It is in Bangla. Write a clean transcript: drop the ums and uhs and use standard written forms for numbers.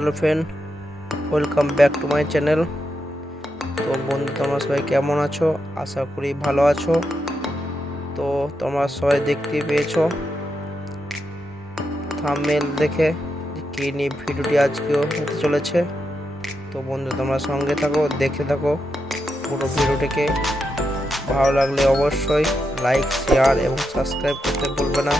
Hello friend, welcome back to my channel. তো বন্ধু, তোমরা সবাই কেমন আছো? আশা করি ভালো আছো। তো তোমরা সবাই দেখতে পেয়েছো থাম্বনেল দেখে কি নিয়ে ভিডিওটি আজকেও হতে চলেছে। তো বন্ধু, তোমরা সঙ্গে থাকো, দেখতে থাকো পুরো ভিডিওটিকে। ভালো লাগলে অবশ্যই লাইক, শেয়ার এবং সাবস্ক্রাইব করতে ভুলবে না।